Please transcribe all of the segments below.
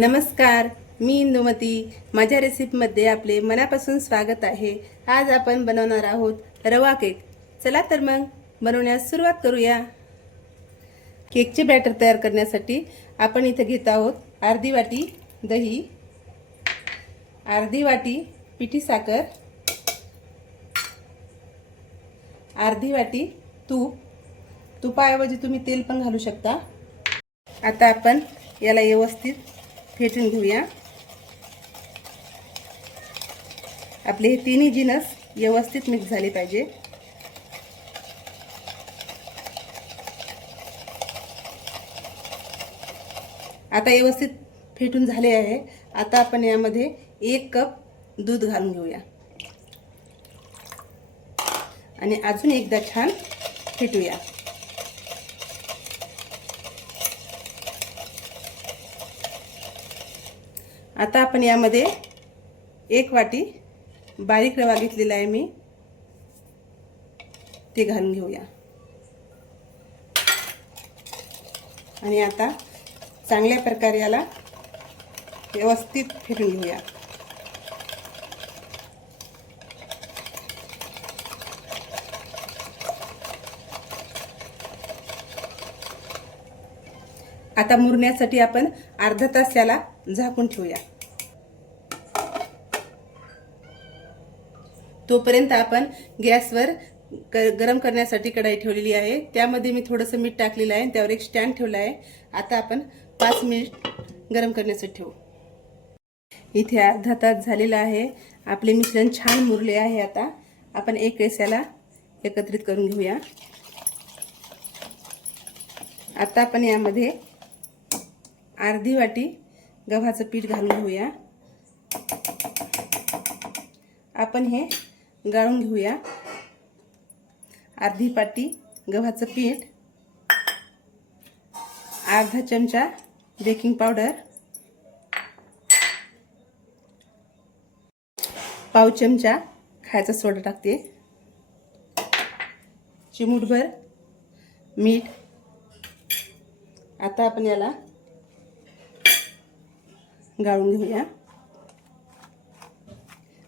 नमस्कार, मी इंदुमती. माझ्या रेसिपीमध्ये आपले मनापासून स्वागत आहे. आज आपण बनवणार आहोत रवा केक. चला तर मग बनवण्यास सुरुवात करूया. केकचे बॅटर तयार करण्यासाठी आपण इथे घेत आहोत अर्धी वाटी दही, अर्धी वाटी पिठी साखर, अर्धी वाटी तूप. तुपाऐवजी तुम्ही तेल पण घालू शकता. आता आपण याला व्यवस्थित फेटून घेऊया. आपले हे तिन्ही जिन्नस व्यवस्थित मिक्स झाले पाहिजे. आता व्यवस्थित फेटून झाले आहे. आता आपण यामध्ये 1 कप दूध घालून घेऊया आणि अजून एकदा छान फेटूया. आता आपण यामध्ये 1 वाटी बारीक रवा घेतलेला आहे मी, ते घालून घेऊया आणि आता चांगल्या प्रकारे याला व्यवस्थित फेटून घेऊया. आता मुरण्यासाठी आपण अर्धा तास याला झाकून ठेवूया. तोपर्यंत आपण गॅसवर गरम करण्यासाठी कढई ठेवलेली आहे. त्यामध्ये मी थोडंसं मीठ टाकलेलं आहे. त्यावर एक स्टँड ठेवला आहे. आता आपण 5 मिनिट गरम करण्यासाठी ठेवू. इथे अर्धा तास झालेला आहे. आपले मिश्रण छान मुरले आहे. आता आपण एक वेळेस याला एकत्रित करून घेऊया. आता आपण यामध्ये अर्धी वाटी गव्हाचं पीठ घालून घेऊया. आपण हे गाळून घेऊया. अर्धी वाटी गव्हाचं पीठ, अर्धा चमचा बेकिंग पावडर, पाव चमचा खायचा सोडा टाकते, चिमूटभर मीठ. आता आपण याला गाळून घेऊया.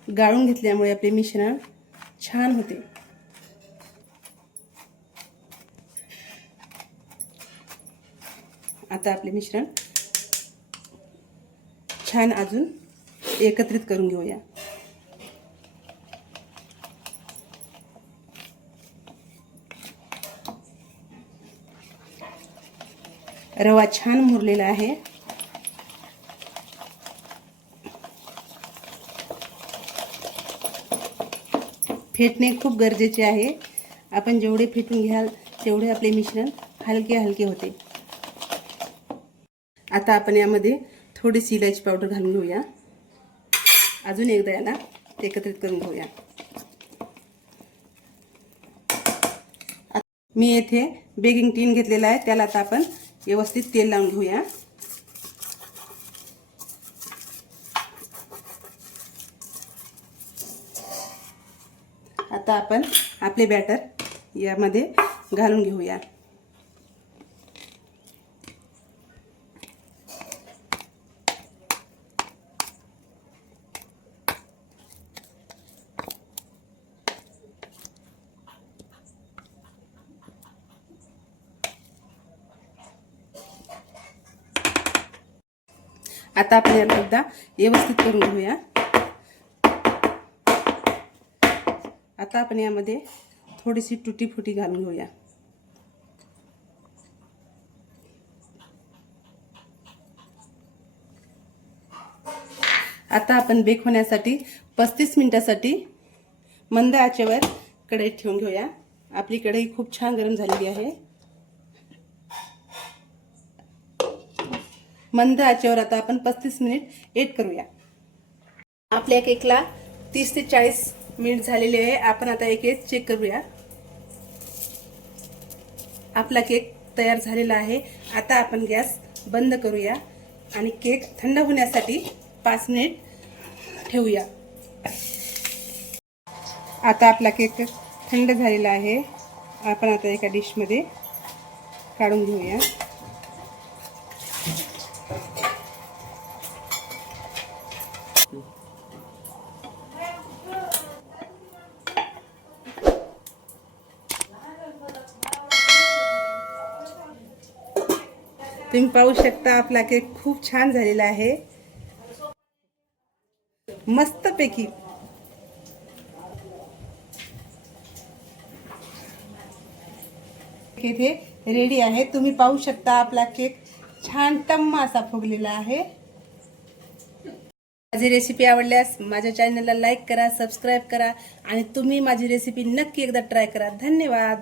गाळून घेतल्यामुळे आपले मिश्रण छान होते. आता आपले मिश्रण छान अजून एकत्रित करून घेऊया. रवा छान मुरलेला आहे. फेटणे खूप गरजेचे आहे. आपण जेवढे फेटून घ्याल तेवढे आपले मिश्रण हलके हलके होते. आता आपण यामध्ये थोडीशी इलायची पावडर घालून घेऊया. अजून एकदा याला एकत्रित करून घेऊया. मी येथे बेकिंग टीन घेतलेला आहे. त्याला आता आपण व्यवस्थित तेल लावून घेऊया. आता आपण आपले बॅटर यामध्ये घालून घेऊया. आता आपण याला एकदा व्यवस्थित करून घेऊया. आता आपण यामध्ये थोडीशी तुटी फुटी घालून घेऊया. आता आपण बेक होण्यासाठी 35 मिनिटासाठी मंद आचेवर कढई ठेवून घेऊया. आपली कढई खूप छान गरम झालेली आहे. मंद आचेवर आता आपण 35 मिनिट वेट करूया. आपल्या केकला 30 ते 40 मिनिट झालेले आहे. आपण आता एक चेक करूया. आपला केक तयार झालेला आहे. आता आपण गॅस बंद करूया आणि केक थंड होण्यासाठी 5 मिनिट ठेवूया. आता आपला केक थंड झालेला आहे. आपण आता एका डिशमध्ये काढून घेऊया. तुम्ही पाहू शकता आपला केक खूप छान झालेला आहे, मस्तपैकी. इथे रेडी आहे. तुम्ही पाहू शकता आपला केक छान टम्मा असा फुगलेला आहे. माझी रेसिपी आवडल्यास माझ्या चॅनलला लाईक करा, सबस्क्राईब करा आणि तुम्ही माझी रेसिपी नक्की एकदा ट्राय करा. धन्यवाद.